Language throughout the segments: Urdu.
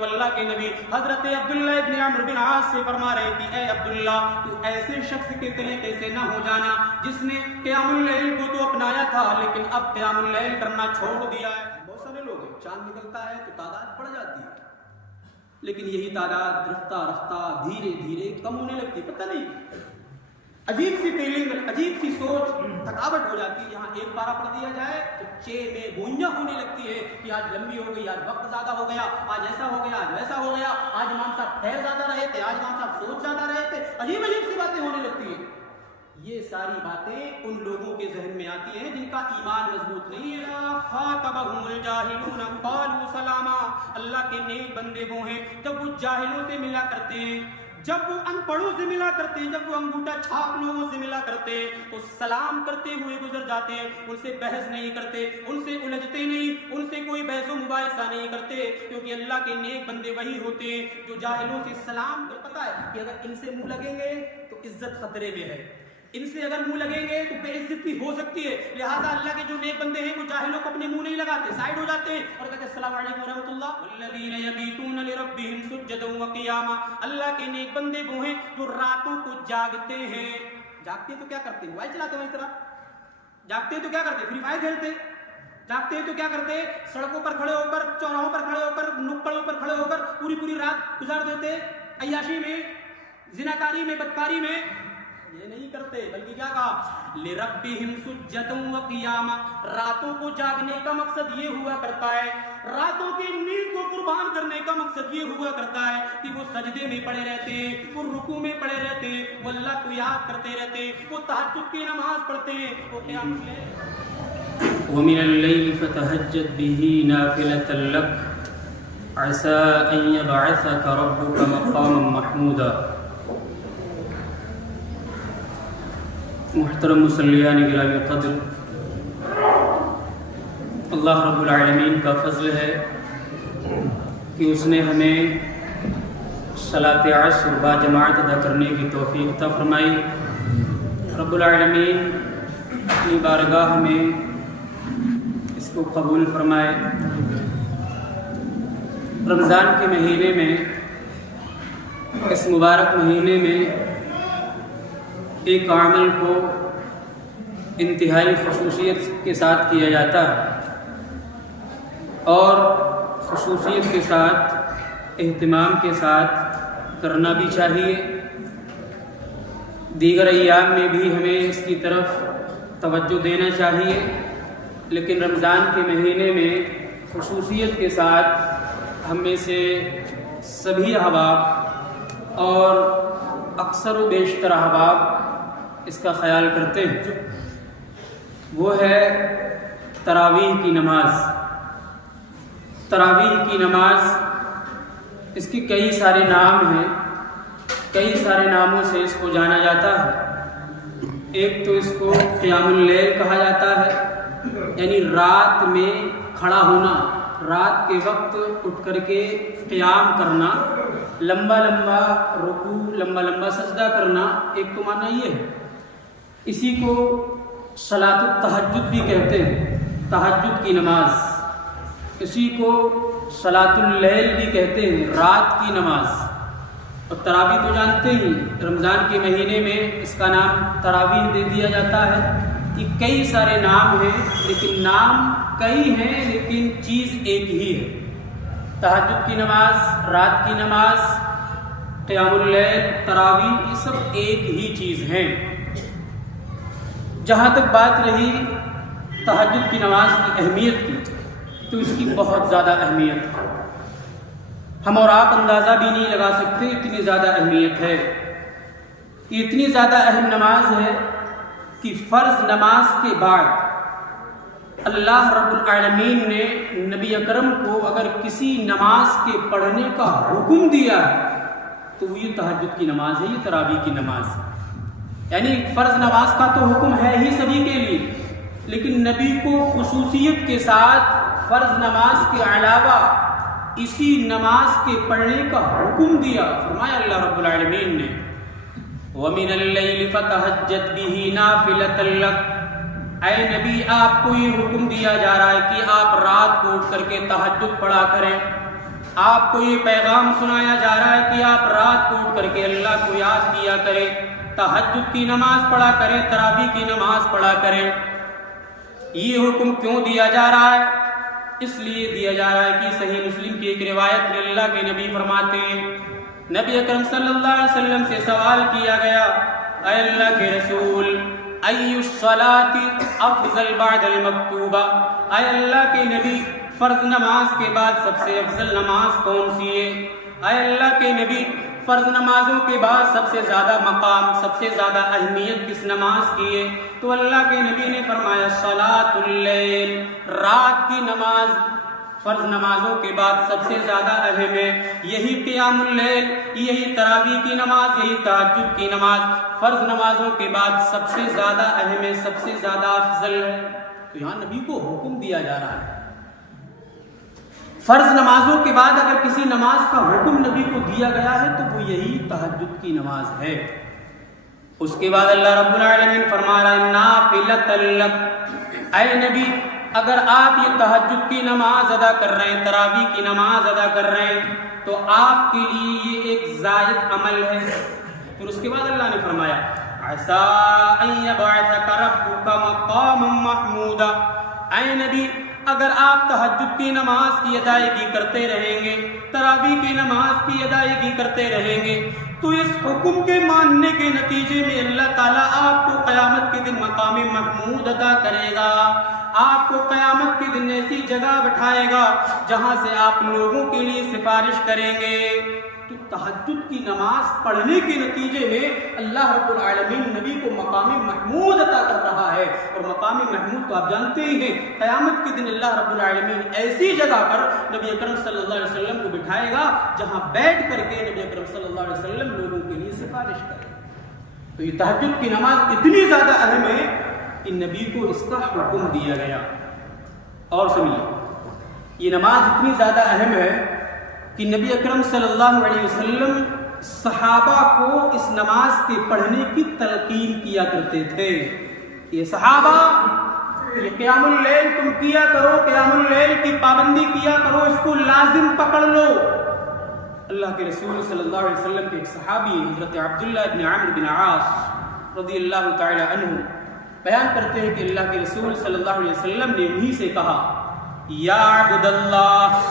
تو اللہ کے نبی حضرت عبداللہ ابن عمرو بن عاص سے فرما رہے کہ اے عبداللہ تو ایسے شخص کے طریقے سے نہ ہو جانا جس نے قیام اللیل کو تو اپنایا تھا لیکن اب قیام اللیل کرنا چھوڑ دیا ہے. بہت سارے لوگ ہیں چاند نکلتا ہے تو تعداد بڑھ جاتی ہے لیکن یہی تعداد رفتہ رفتہ دھیرے دھیرے کم ہونے لگتی. پتہ نہیں عجیب سی فیلنگ, عجیب سی سوچ, تھکاوٹ ہو جاتی ہے. یہاں ایک بارہ پڑھ دیا جائے تو چے میں گوئیاں ہونے لگتی ہے کہ آج لمبی ہو گئی, آج وقت زیادہ ہو گیا, آج ایسا ہو گیا, آج ویسا ہو گیا, آج امام صاحب ٹھہر زیادہ رہے تھے, آج امام صاحب سوچ زیادہ رہے تھے. عجیب عجیب سی باتیں ہونے لگتی ہیں. یہ ساری باتیں ان لوگوں کے ذہن میں آتی ہیں جن کا ایمان مضبوط نہیں ہے. خاطبہم الجاہلون قالوا سلاما. اللہ کے نیک بندے وہ ہیں جب وہ جاہلوں سے ملا کرتے ہیں, جب وہ ان پڑھوں سے ملا کرتے ہیں, جب وہ انگوٹھا چھاپ لوگوں سے ملا کرتے ہیں تو سلام کرتے ہوئے گزر جاتے ہیں. ان سے بحث نہیں کرتے, ان سے الجھتے نہیں, ان سے کوئی بحث و مباحثہ نہیں کرتے, کیونکہ اللہ کے نیک بندے وہی ہوتے ہیں جو جاہلوں سے سلام. پتہ ہے کہ اگر ان سے منہ لگیں گے تو عزت خطرے میں ہے, ان سے اگر منہ لگیں گے تو بے عزتی ہو سکتی ہے. لہٰذا اللہ کے جو نیک بندے ہیں وہ جاہلوں کو اپنے منہ نہیں لگاتے, سائڈ ہو جاتے ہیں اور کہتے ہیں السلام علیکم ورحمۃ اللہ. والذین یبیتون لربہم سجدا وقیاما. اللہ کے نیک بندے وہ ہیں جو راتوں کو جاگتے ہیں. جاگتے تو کیا کرتے ہیں, موبائل چلاتے ہیں. اس طرح جاگتے تو کیا کرتے, فری فائر کھیلتے. جاگتے ہیں تو کیا کرتے, سڑکوں پر کھڑے ہو کر, چوراہوں پر کھڑے ہو کر, نکڑوں پر کھڑے ہو کر پوری رات گزار دیتے عیاشی میں, زناکاری میں, بدکاری میں. یہ نہیں کرتے بلکہ کیا کہا, لربہم سجدا وقیاما. راتوں کو جاگنے کا مقصد یہ ہوا کرتا ہے, راتوں کی نیند کو قربان کرنے کا مقصد یہ ہوا کرتا ہے کہ وہ سجدے میں پڑے رہتے ہیں, وہ رکوع میں پڑے رہتے ہیں, وہ اللہ کو یاد کرتے رہتے ہیں, وہ تہجد کی نماز پڑھتے ہیں, وہ قیام ومن الليل فتهجد به نافلة لك عسى أن يبعثك ربك مقاما محمودا. محترم مصلیان گرامی قدر, اللہ رب العالمین کا فضل ہے کہ اس نے ہمیں صلاۃ عصر با جماعت ادا کرنے کی توفیق عطا فرمائی. رب العالمین کی بارگاہ میں اس کو قبول فرمائے. رمضان کے مہینے میں, اس مبارک مہینے میں ایک عمل کو انتہائی خصوصیت کے ساتھ کیا جاتا ہے اور خصوصیت کے ساتھ, اہتمام کے ساتھ کرنا بھی چاہیے. دیگر ایام میں بھی ہمیں اس کی طرف توجہ دینا چاہیے, لیکن رمضان کے مہینے میں خصوصیت کے ساتھ ہم میں سے سبھی احباب اور اکثر و بیشتر احباب اس کا خیال کرتے ہیں. وہ ہے تراویح کی نماز. تراویح کی نماز, اس کے کئی سارے نام ہیں, کئی سارے ناموں سے اس کو جانا جاتا ہے. ایک تو اس کو قیام اللیل کہا جاتا ہے, یعنی رات میں کھڑا ہونا, رات کے وقت اٹھ کر کے قیام کرنا, لمبا لمبا رکوع, لمبا لمبا سجدہ کرنا. ایک تو معنی یہ ہے. اسی کو صلاۃ التہجد بھی کہتے ہیں, تہجد کی نماز. اسی کو صلاۃ اللیل بھی کہتے ہیں, رات کی نماز. اور تراویح تو جانتے ہی, رمضان کے مہینے میں اس کا نام تراویح دے دیا جاتا ہے. یہ کئی سارے نام ہیں, لیکن نام کئی ہیں لیکن چیز ایک ہی ہے. تہجد کی نماز, رات کی نماز, قیام اللیل, تراویح, یہ سب ایک ہی چیز ہیں. جہاں تک بات رہی تہجد کی نماز کی اہمیت کی, تو اس کی بہت زیادہ اہمیت ہے. ہم اور آپ اندازہ بھی نہیں لگا سکتے اتنی زیادہ اہمیت ہے. یہ اتنی زیادہ اہم نماز ہے کہ فرض نماز کے بعد اللہ رب العالمین نے نبی اکرم کو اگر کسی نماز کے پڑھنے کا حکم دیا ہے تو وہ یہ تہجد کی نماز ہے, یہ تراویح کی نماز ہے. یعنی فرض نماز کا تو حکم ہے ہی سبھی کے لیے, لیکن نبی کو خصوصیت کے ساتھ فرض نماز کے علاوہ اسی نماز کے پڑھنے کا حکم دیا. فرمایا اللہ رب العالمین نے وَمِنَ اللَّيْلِ فَتَهَجَّدْ بِهِ نَافِلَةً لَكَ. اے نبی, آپ کو یہ حکم دیا جا رہا ہے کہ آپ رات کو اٹھ کر کے تہجد پڑھا کریں. آپ کو یہ پیغام سنایا جا رہا ہے کہ آپ رات کو اٹھ کر کے اللہ کو یاد کیا کریں، تہجد کی نماز پڑھا کریں، تراویح کی نماز پڑھا کریں۔ یہ حکم کیوں دیا جا رہا ہے؟ اس لیے دیا جا رہا ہے کہ صحیح مسلم کی ایک روایت میں اللہ کے نبی فرماتے ہیں، نبی اکرم صلی اللہ علیہ وسلم سے سوال کیا گیا، اے اللہ کے رسول، ای الصلاۃ افضل بعد المکتوبہ، اے اللہ کے نبی فرض نماز کے بعد سب سے افضل نماز کون سی ہے؟ اے اللہ کے نبی فرض نمازوں کے بعد سب سے زیادہ مقام، سب سے زیادہ اہمیت کس نماز کی ہے؟ تو اللہ کے نبی نے فرمایا صلاۃ اللیل، رات کی نماز فرض نمازوں کے بعد سب سے زیادہ اہم ہے۔ یہی قیام اللیل، یہی تراویح کی نماز، یہی تہجد کی نماز فرض نمازوں کے بعد سب سے زیادہ اہم ہے، سب سے زیادہ افضل ہے۔ تو یہاں نبی کو حکم دیا جا رہا ہے، فرض نمازوں کے بعد اگر کسی نماز کا حکم نبی کو دیا گیا ہے تو وہ یہی تہجد کی نماز ہے۔ اس کے بعد اللہ رب العالمین فرما رہا ہے نافلۃ لک، اے نبی اگر آپ یہ تہجد کی نماز ادا کر رہے ہیں، تراویح کی نماز ادا کر رہے ہیں، تو آپ کے لیے یہ ایک زائد عمل ہے۔ پھر اس کے بعد اللہ نے فرمایا عسیٰ ان یبعثک ربک مقاما محمودا، اے نبی اگر آپ تہجد کی نماز کی ادائیگی کرتے رہیں گے، تراویح کی نماز کی ادائیگی کرتے رہیں گے، تو اس حکم کے ماننے کے نتیجے میں اللہ تعالیٰ آپ کو قیامت کے دن مقام محمود عطا کرے گا۔ آپ کو قیامت کے دن ایسی جگہ بٹھائے گا جہاں سے آپ لوگوں کے لیے سفارش کریں گے۔ تو تہجد کی نماز پڑھنے کے نتیجے میں اللہ رب العالمین نبی کو مقام محمود عطا کر رہا ہے، اور مقام محمود تو آپ جانتے ہی ہیں، قیامت کے دن اللہ رب العالمین ایسی جگہ پر نبی اکرم صلی اللہ علیہ وسلم کو بٹھائے گا جہاں بیٹھ کر کے نبی اکرم صلی اللہ علیہ وسلم لوگوں کے لیے سفارش کرے گا۔ تو یہ تہجد کی نماز اتنی زیادہ اہم ہے کہ نبی کو اس کا حکم دیا گیا۔ اور سنیے، یہ نماز اتنی زیادہ اہم ہے کہ نبی اکرم صلی اللہ علیہ وسلم صحابہ کو اس نماز کے پڑھنے کی تلقین کیا کرتے تھے۔ یہ صحابہ، یہ قیام اللیل تم کیا کرو، قیام اللیل کی پابندی کیا کرو، اس کو لازم پکڑ لو۔ اللہ کے رسول صلی اللہ علیہ وسلم کے ایک صحابی حضرت عبداللہ بن عمرو بن عاص رضی اللہ تعالی عنہ بیان کرتے ہیں کہ اللہ کے رسول صلی اللہ علیہ وسلم نے انہی سے کہا، یا عبد اللہ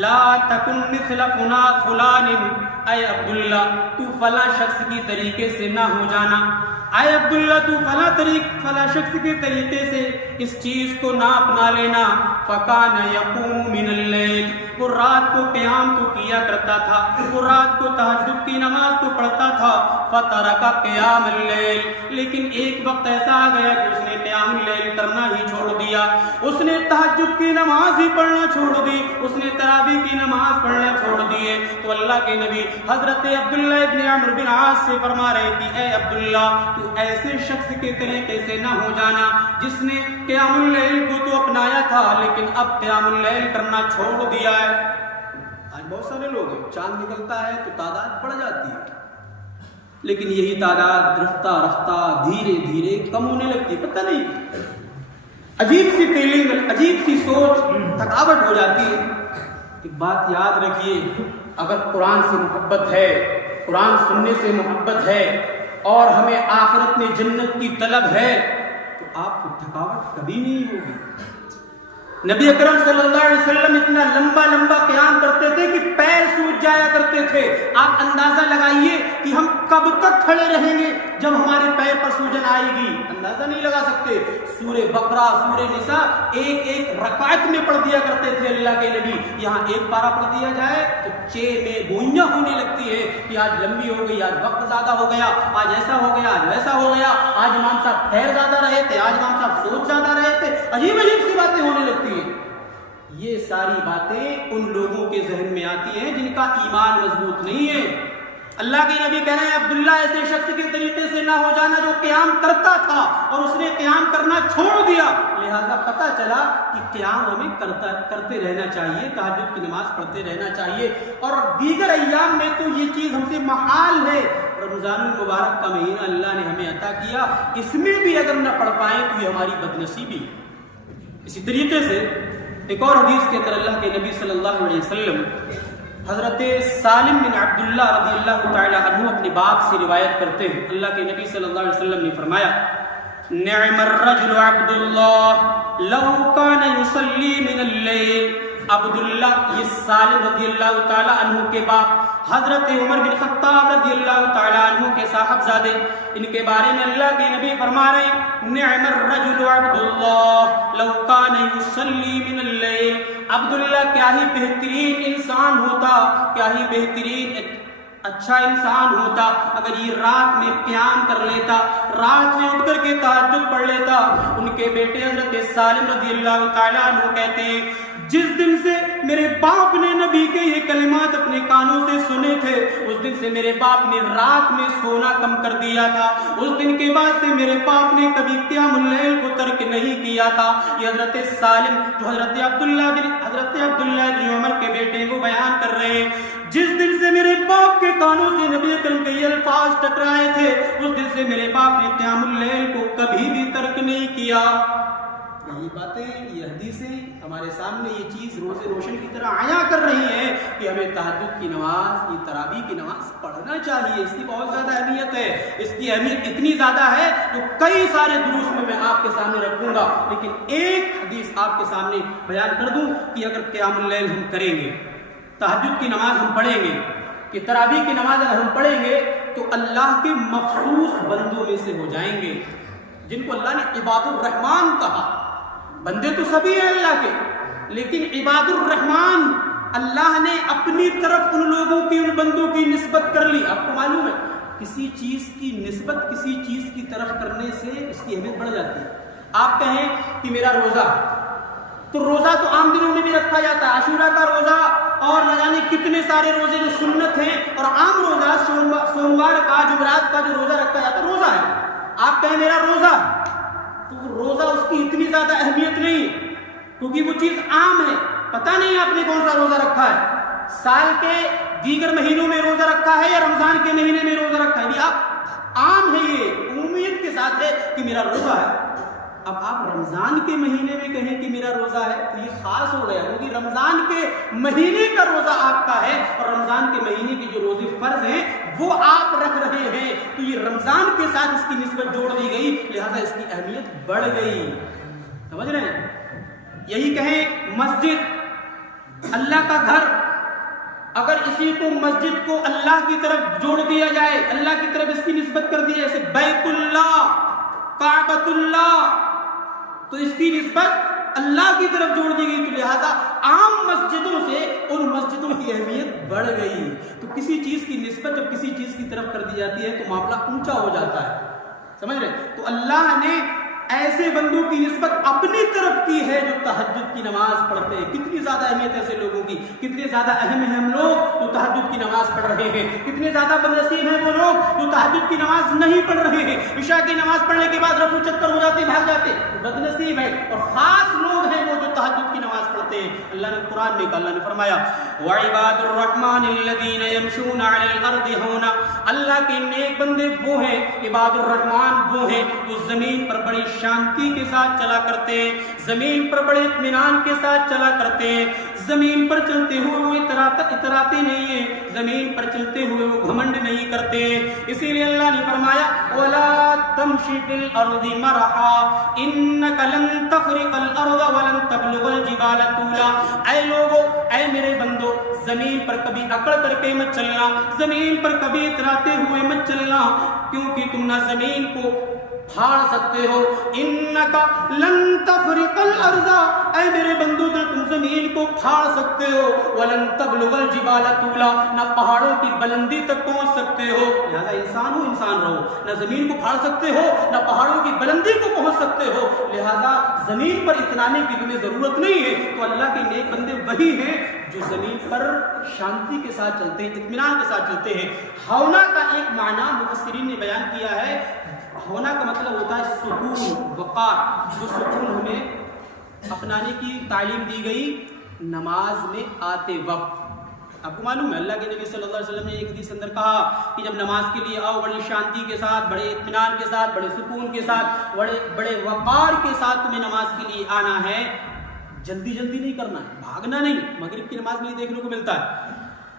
لا تکن مثل فلان، اے عبداللہ تو فلاں شخص کی طریقے سے نہ ہو جانا، اے عبداللہ تو فلاں شخص کے طریقے سے اس چیز کو نہ اپنا لینا۔ فکان یقوم من اللیل، وہ رات کو قیام کو کیا کرتا تھا، وہ رات کو تہجد کی نماز کو پڑھتا تھا۔ فترک قیام اللیل، لیکن ایک وقت ایسا آ گیا کہ اس نے قیام اللیل کرنا ہی چھوڑ دیا، اس نے تہجد کی نماز ہی پڑھنا چھوڑ دی، اس نے تراویح کی نماز پڑھنا چھوڑ دیے۔ تو اللہ کے نبی حضرت عبداللہ ابن عمرو بن عاص سے فرما رہے کہ اے عبداللہ تو ایسے شخص کے طریقے سے نہ ہو جانا جس نے قیام اللیل کو تو اپنایا تھا لیکن اب قیام اللیل کرنا چھوڑ دیا ہے۔ آج بہت سارے لوگ ہیں، چاند نکلتا ہے تو تعداد بڑھ جاتی ہے، لیکن یہی تعداد رفتہ رفتہ دھیرے دھیرے کم ہونے لگتی ہے، پتہ نہیں، عجیب سی فیلنگ، عجیب سی سوچ، تھکاوٹ ہو جاتی ہے۔ ایک بات یاد رکھیے، اگر قرآن سے محبت ہے، قرآن سننے سے محبت ہے اور ہمیں آخرت میں جنت کی طلب ہے تو آپ کو تھکاوٹ کبھی نہیں ہوگی۔ نبی اکرم صلی اللہ علیہ وسلم اتنا لمبا لمبا قیام کرتے تھے کہ پیر سوج جایا کرتے تھے۔ آپ اندازہ لگائیے کہ ہم کب تک کھڑے رہیں گے جب ہمارے پیر پر سوجن آئے گی، اندازہ نہیں لگا سکتے۔ سورہ بقرہ، سورہ نساء ایک ایک رکعت میں پڑھ دیا کرتے تھے اللہ کے نبی۔ یہاں ایک پارہ پڑھ دیا جائے تو 6 میں گوئیاں ہونے لگتی ہے کہ آج لمبی ہو گئی، آج وقت زیادہ ہو گیا، آج ایسا ہو گیا، آج ویسا ہو گیا، آج امام صاحب ٹھہر زیادہ رہے تھے، آج امام صاحب سوچ زیادہ رہے تھے، عجیب عجیب سی باتیں ہونے لگتی ہیں۔ یہ ساری باتیں ان لوگوں کے ذہن میں آتی ہیں جن کا ایمان مضبوط نہیں ہے۔ اللہ کے نبی کہہ رہے ہیں عبداللہ ایسے شخص کے طریقے سے نہ ہو جانا جو قیام کرتا تھا اور اس نے قیام کرنا چھوڑ دیا۔ لہذا پتہ چلا کہ قیام ہمیں کرتے رہنا چاہیے، تہجد کی نماز پڑھتے رہنا چاہیے، اور دیگر ایام میں تو یہ چیز ہم سے محال ہے۔ رمضان المبارک کا مہینہ اللہ نے ہمیں عطا کیا، اس میں بھی اگر نہ پڑھ پائیں تو یہ ہماری بدنصیبی ہے۔ اسی طریقے سے ایک اور حدیث کے اندر اللہ کے نبی صلی اللہ علیہ وسلم حضرت سالم بن عبداللہ رضی اللہ تعالی عنہ اپنے باپ سے روایت کرتے ہیں، اللہ کے نبی صلی اللہ علیہ وسلم نے فرمایا نعم الرجل عبد اللہ لو کان یصلی من اللیل۔ عبداللہ، یہ سالم رضی اللہ تعالی عنہ کے باپ حضرت عمر بن خطاب رضی اللہ تعالی عنہ کے صاحبزادے، ان کے بارے میں اللہ کے نبی فرما رہے ہیں نعم الرجل عبد اللہ لو کان یصلی من اللیل۔ عبداللہ کیا ہی بہترین انسان ہوتا، کیا ہی بہترین اچھا انسان ہوتا اگر یہ رات میں قیام کر لیتا، رات میں اٹھ کر کے تہجد پڑھ لیتا۔ ان کے بیٹے حضرت سالم رضی اللہ تعالیٰ عنہ کہتے ہیں جس دن سے میرے باپ نے نبی کے یہ کلمات اپنے کانوں سے سنے تھے، اس دن سے میرے باپ نے رات میں سونا کم کر دیا تھا، اس دن کے بعد سے میرے باپ نے کبھی قیام اللیل کو ترک نہیں کیا تھا۔ یہ حضرت سالم جو حضرت عبداللہ بن عمر کے بیٹے وہ بیان کر رہے ہیں جس دن سے میرے باپ کے کانوں سے نبی اکرم کے یہ الفاظ ٹکرائے تھے، اس دن سے میرے باپ نے قیام اللیل کو کبھی بھی ترک نہیں کیا۔ یہ باتیں، یہ حدیثیں ہمارے سامنے یہ چیز روز روشن کی طرح عیاں کر رہی ہیں کہ ہمیں تہجد کی نماز، یہ تراویح کی نماز پڑھنا چاہیے۔ اس کی بہت زیادہ اہمیت ہے، اس کی اہمیت اتنی زیادہ ہے جو کئی سارے دروس میں آپ کے سامنے رکھوں گا، لیکن ایک حدیث آپ کے سامنے بیان کر دوں کہ اگر قیام اللیل ہم کریں گے، تہجد کی نماز ہم پڑھیں گے، کہ تراویح کی نماز اگر ہم پڑھیں گے تو اللہ کے مخصوص بندوں میں سے ہو جائیں گے جن کو اللہ نے عباد الرحمن کہا۔ بندے تو سبھی ہیں اللہ کے، لیکن عباد الرحمن اللہ نے اپنی طرف ان لوگوں کی، ان بندوں کی نسبت کر لی۔ آپ کو معلوم ہے کسی چیز کی نسبت کسی چیز کی طرف کرنے سے اس کی اہمیت بڑھ جاتی ہے۔ آپ کہیں کہ میرا روزہ، تو روزہ تو عام دنوں میں بھی رکھا جاتا ہے، عاشورہ کا روزہ اور نہ جانے کتنے سارے روزے جو سنت ہیں، اور عام روزہ سوموار کا، جمعرات کا جو روزہ رکھا جاتا ہے روزہ ہے۔ آپ کہیں میرا روزہ، تو روزہ اس کی اتنی زیادہ اہمیت نہیں، کیونکہ وہ چیز عام ہے، پتہ نہیں آپ نے کون سا روزہ رکھا ہے، سال کے دیگر مہینوں میں روزہ رکھا ہے یا رمضان کے مہینے میں روزہ رکھا ہے، آپ عام ہے، یہ عمومیت کے ساتھ ہے کہ میرا روزہ ہے۔ اب آپ رمضان کے مہینے میں کہیں کہ میرا روزہ ہے تو یہ خاص ہو گیا، کیونکہ رمضان کے مہینے کا روزہ آپ کا ہے، اور رمضان کے مہینے کے جو روزے فرض ہیں وہ آپ رکھ رہے ہیں، تو یہ رمضان کے ساتھ اس کی نسبت جوڑ دی گئی، لہذا اس کی اہمیت بڑھ گئی۔ سمجھ رہے ہیں؟ یہی کہیں مسجد، اللہ کا گھر، اگر اسی کو مسجد کو اللہ کی طرف جوڑ دیا جائے، اللہ کی طرف اس کی نسبت کر دی جائے، جیسے بیت اللہ، کعبۃ اللہ، تو اس کی نسبت اللہ کی طرف جوڑ دی گئی، تو لہذا عام مسجدوں سے ان مسجدوں کی اہمیت بڑھ گئی۔ تو کسی چیز کی نسبت جب کسی چیز کی طرف کر دی جاتی ہے تو معاملہ اونچا ہو جاتا ہے، سمجھ رہے؟ تو اللہ نے ایسے بندوں کی نسبت اپنی طرف کی ہے جو تہجد کی نماز پڑھتے ہیں۔ کتنی زیادہ اہمیت ہے ایسے لوگوں کی، کتنے زیادہ اہم ہیں ہم لوگ جو تہجد کی نماز پڑھ رہے ہیں، کتنے زیادہ بدنصیب ہیں وہ لوگ جو تہجد کی نماز نہیں پڑھ رہے ہیں، عشاء کی نماز پڑھنے کے بعد رفع چکر ہو جاتے، بھاگ جاتے، بدنصیب ہے۔ اور خاص لوگ ہیں وہ جو تہجد کی نماز پڑھتے ہیں۔ اللہ نے قرآن میں کہا، اللہ نے فرمایا وَعِبَادُ الرَّحْمَنِ الَّذِينَ يَمْشُونَ عَلَى الْأَرْضِ هَوْنًا، اللہ کے نیک بندے وہ ہیں، عباد الرحمن وہ ہیں جو زمین پر بڑی شانتی کے ساتھ چلا کرتے ہیں، زمین پر بڑے اطمینان کے ساتھ چلا کرتے ہیں، زمین پر چلتے ہوئے وہ اتراتے نہیں ہیں، زمین پر چلتے ہوئے وہ گھمنڈ نہیں کرتے ہیں۔ اسی لیے اللہ نے فرمایا وَلَا تَمْشِ فِي الْأَرْضِ مَرَحًا إِنَّكَ لَن تَخْرِقَ الْأَرْضَ وَلَن تَبْلُغَ الْجِبَالَ طُولًا، اے لوگو، اے میرے بندو، زمین پر کبھی اکڑ کر کے مت چلنا، زمین پر کبھی اتراتے ہوئے مت چلنا، کیونکہ تم نہ زمین کو پھاڑ سکتے ہو، انک لن تخرق الارض، اے میرے بندو نہ تم زمین کو پھاڑ سکتے ہو، ولن تبلغ الجبال طولا، نہ پہاڑوں کی بلندی تک پہنچ سکتے ہو، لہذا انسان ہو انسان رہو، نہ زمین کو پھاڑ سکتے ہو نہ پہاڑوں کی بلندی کو پہنچ سکتے ہو، لہذا زمین پر اترانے کی تمہیں ضرورت نہیں ہے۔ تو اللہ کے نیک بندے وہی ہیں جو زمین پر شانتی کے ساتھ چلتے ہیں، اطمینان کے ساتھ چلتے ہیں۔ ہونا کا ایک معنی مفسرین نے بیان کیا ہے، ہونا کا مطلب ہوتا ہے سکون، وقار، جو سکون ہمیں اپنانے کی تعلیم دی گئی نماز میں آتے وقت۔ آپ کو معلوم ہے اللہ کے نبی صلی اللہ علیہ وسلم نے ایک حدیث اندر کہا کہ جب نماز کے لیے آؤ بڑی شانتی کے ساتھ، بڑے اطمینان کے ساتھ، بڑے سکون کے ساتھ، بڑے وقار کے ساتھ تمہیں نماز کے لیے آنا ہے، جلدی نہیں کرنا ہے، بھاگنا نہیں۔ مغرب کی نماز میں دیکھنے کو ملتا ہے